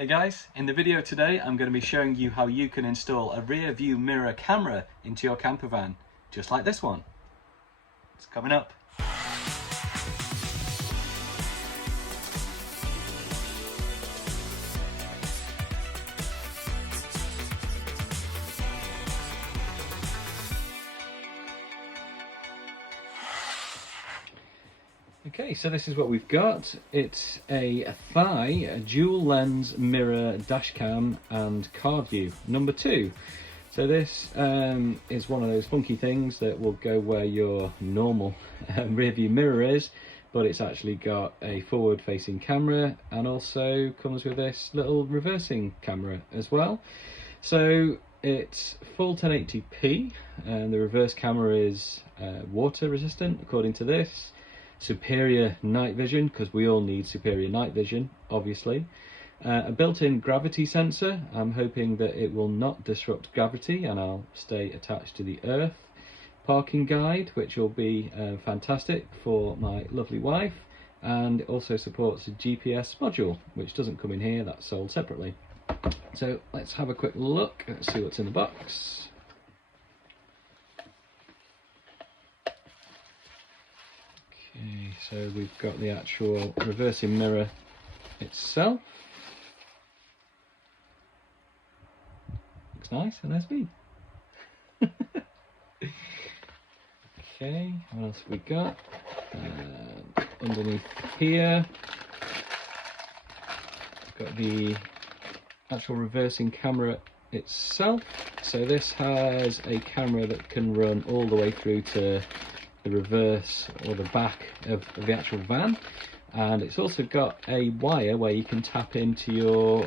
Hey guys, in the video today I'm going to be showing you how you can install a rear view mirror camera into your camper van, just like this one. It's coming up. Okay, so this is what we've got. It's a Thai, a dual lens mirror dash cam and card view number 2. So this is one of those funky things that will go where your normal rear view mirror is, but it's actually got a forward facing camera and also comes with this little reversing camera as well. So it's full 1080p and the reverse camera is water resistant according to this. Superior night vision, because we all need superior night vision, obviously. A built-in gravity sensor. I'm hoping that it will not disrupt gravity and I'll stay attached to the earth. Parking guide, which will be fantastic for my lovely wife, and it also supports a GPS module, which doesn't come in here, that's sold separately. So let's have a quick look, let's see what's in the box. Okay, so we've got the actual reversing mirror itself. Looks nice, and there's me. Okay, what else have we got? Underneath here, we've got the actual reversing camera itself. So this has a camera that can run all the way through to the reverse or the back of the actual van, and it's also got a wire where you can tap into your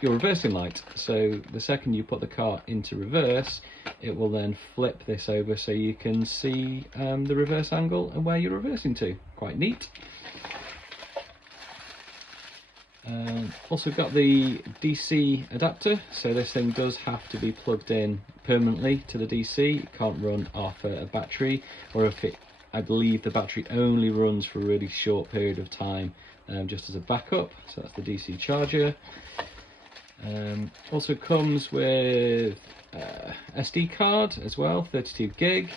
reversing light. So the second you put the car into reverse, it will then flip this over so you can see the reverse angle and where you're reversing to. Quite neat. Also got the DC adapter, so this thing does have to be plugged in permanently to the DC. It can't run off a battery, or if it, I believe the battery only runs for a really short period of time, just as a backup. So that's the DC charger. Also comes with SD card as well, 32 gig.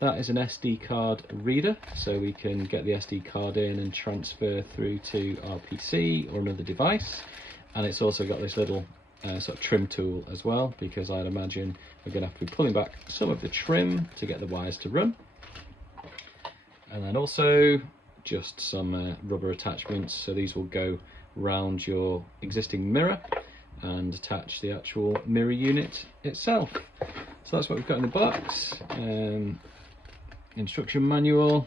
That is an SD card reader, so we can get the SD card in and transfer through to our PC or another device. And it's also got this little sort of trim tool as well, because I'd imagine we're going to have to be pulling back some of the trim to get the wires to run. And then also just some rubber attachments, so these will go round your existing mirror and attach the actual mirror unit itself. So that's what we've got in the box. Instruction manual,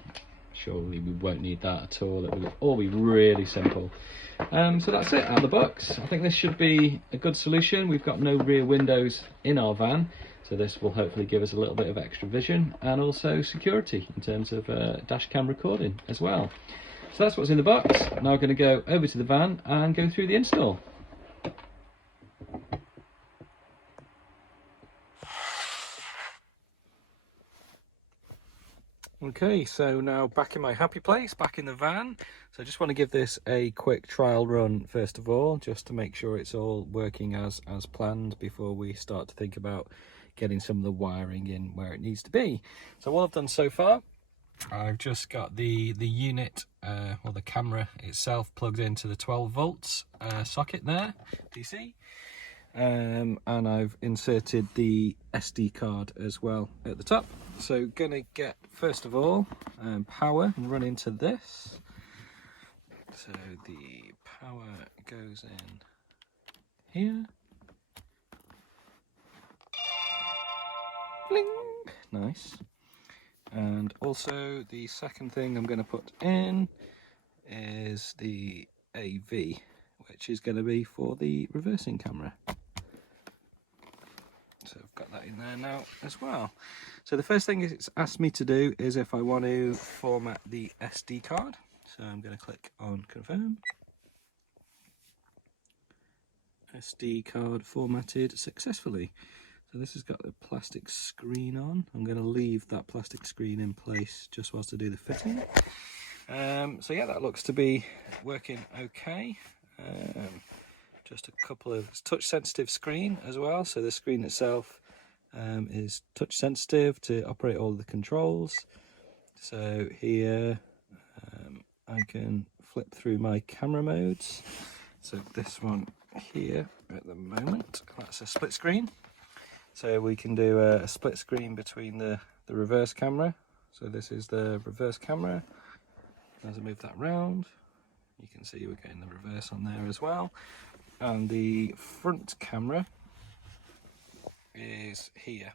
surely we won't need that at all, it will all be really simple. So that's it out of the box. I think this should be a good solution. We've got no rear windows in our van, so this will hopefully give us a little bit of extra vision and also security in terms of dash cam recording as well. So that's what's in the box. Now we're going to go over to the van and go through the install. Okay, so now back in my happy place, back in the van. So I just want to give this a quick trial run first of all, just to make sure it's all working as planned before we start to think about getting some of the wiring in where it needs to be. So what I've done so far, I've just got the unit, or the camera itself, plugged into the 12 volts socket there, DC. And I've inserted the SD card as well at the top. So gonna get, first of all, power and run into this. So the power goes in here. Bling! Nice. And also the second thing I'm going to put in is the AV, which is going to be for the reversing camera. So I've got that in there now as well. So the first thing it's asked me to do is if I want to format the SD card. So I'm going to click on confirm. SD card formatted successfully. So this has got the plastic screen on. I'm going to leave that plastic screen in place just whilst I do the fitting. So yeah, that looks to be working okay. just a couple of touch sensitive screen as well. So the screen itself is touch sensitive to operate all the controls. So here I can flip through my camera modes. So this one here at the moment, that's a split screen. So we can do a split screen between the reverse camera. So this is the reverse camera. As I move that round, you can see we're getting the reverse on there as well. And the front camera is here.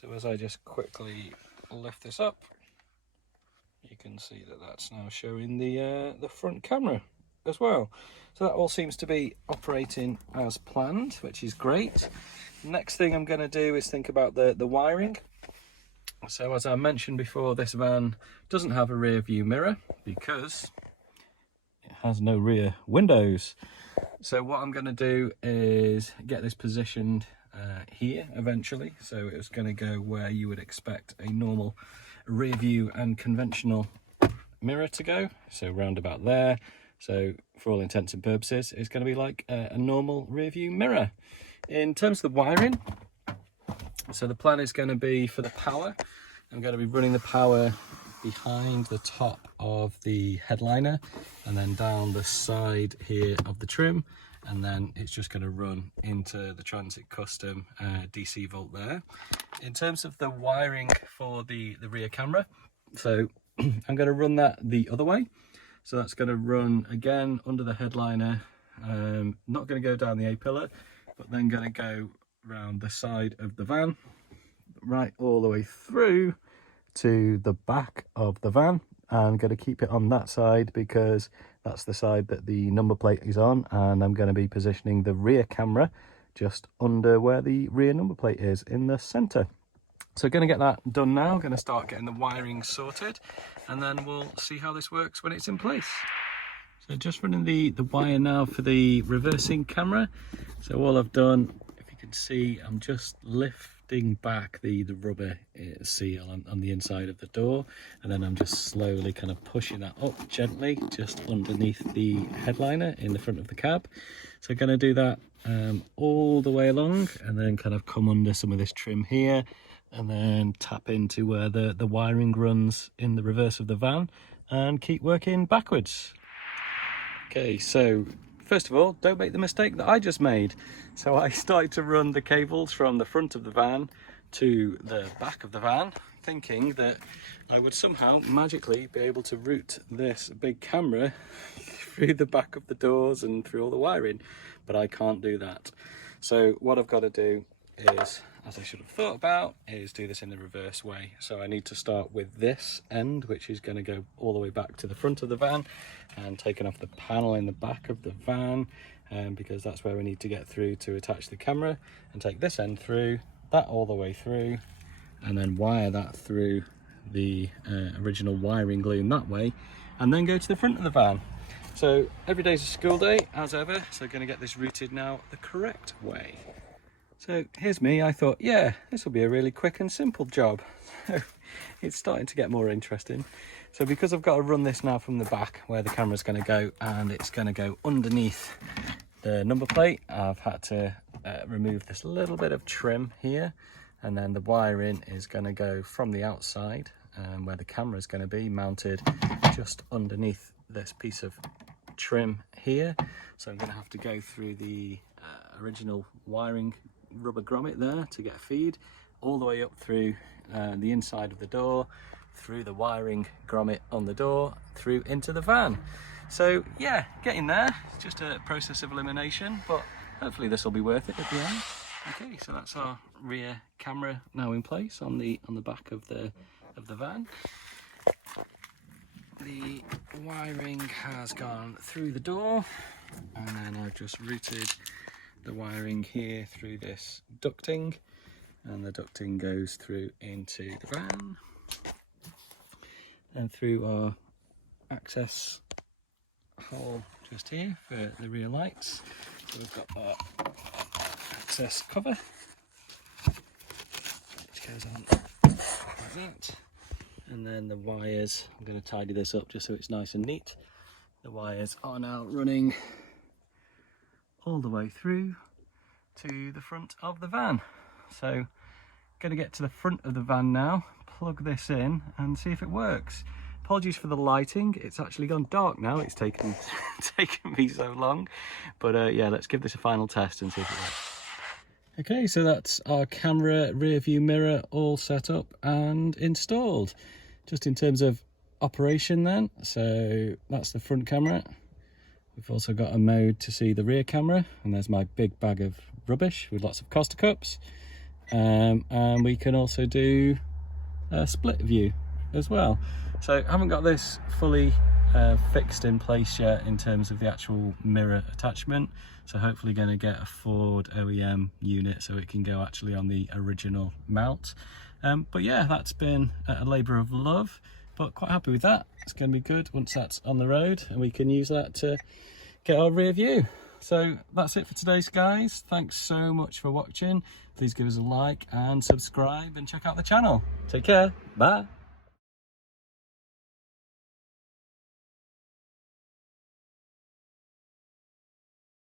So as I just quickly lift this up, you can see that that's now showing the front camera as well. So that all seems to be operating as planned, which is great. Next thing I'm going to do is think about the wiring. So as I mentioned before, this van doesn't have a rear view mirror because it has no rear windows. So what I'm going to do is get this positioned here eventually. So it's going to go where you would expect a normal rear view and conventional mirror to go. So round about there. So for all intents and purposes, it's going to be like a normal rear view mirror. In terms of the wiring, so the plan is going to be for the power, I'm going to be running the power behind the top of the headliner and then down the side here of the trim, and then it's just going to run into the Transit Custom DC Vault there. In terms of the wiring for the rear camera, so I'm going to run that the other way. So that's going to run again under the headliner, not going to go down the A-pillar, but then going to go around the side of the van, right all the way through to the back of the van. I'm going to keep it on that side because that's the side that the number plate is on, and I'm going to be positioning the rear camera just under where the rear number plate is in the center. So going to get that done now, going to start getting the wiring sorted, and then we'll see how this works when it's in place. So just running the wire now for the reversing camera. So all I've done, if you can see, I'm just lifting back the rubber seal on the inside of the door, and then I'm just slowly kind of pushing that up gently just underneath the headliner in the front of the cab. So going to do that all the way along, and then kind of come under some of this trim here, and then tap into where the wiring runs in the reverse of the van, and keep working backwards. Okay, so first of all, don't make the mistake that I just made. So I started to run the cables from the front of the van to the back of the van, thinking that I would somehow magically be able to route this big camera through the back of the doors and through all the wiring, but I can't do that. So what I've got to do is, as I should have thought about, is do this in the reverse way. So I need to start with this end, which is going to go all the way back to the front of the van, and taking off the panel in the back of the van, because that's where we need to get through to attach the camera, and take this end through, that all the way through, and then wire that through the original wiring loom that way, and then go to the front of the van. So every day's a school day as ever, so going to get this routed now the correct way. So here's me, I thought, yeah, this will be a really quick and simple job. So it's starting to get more interesting. So because I've got to run this now from the back where the camera's going to go, and it's going to go underneath the number plate, I've had to remove this little bit of trim here, and then the wiring is going to go from the outside where the camera is going to be mounted just underneath this piece of trim here. So I'm going to have to go through the original wiring rubber grommet there to get a feed, all the way up through the inside of the door, through the wiring grommet on the door, through into the van. So yeah, getting there. It's just a process of elimination, but hopefully this will be worth it at the end. Okay, so that's our rear camera now in place on the back of the van. The wiring has gone through the door, and then I've just routed the wiring here through this ducting, and the ducting goes through into the van and through our access hole just here for the rear lights. So we've got our access cover, which goes on like that, and then the wires, I'm going to tidy this up just so it's nice and neat. The wires are now running all the way through to the front of the van. So going to get to the front of the van now, plug this in and see if it works. Apologies for the lighting, it's actually gone dark now, it's taken me so long, but yeah, let's give this a final test and see if it works. Okay, so that's our camera, rear view mirror all set up and installed. Just in terms of operation then, so that's the front camera. We've also got a mode to see the rear camera, and there's my big bag of rubbish with lots of Costa cups. And we can also do a split view as well. So I haven't got this fully fixed in place yet in terms of the actual mirror attachment, so hopefully going to get a Ford OEM unit so it can go actually on the original mount. But yeah, that's been a labour of love, but quite happy with that. It's going to be good once that's on the road and we can use that to get our rear view. So that's it for today, guys. Thanks so much for watching. Please give us a like and subscribe and check out the channel. Take care. Bye.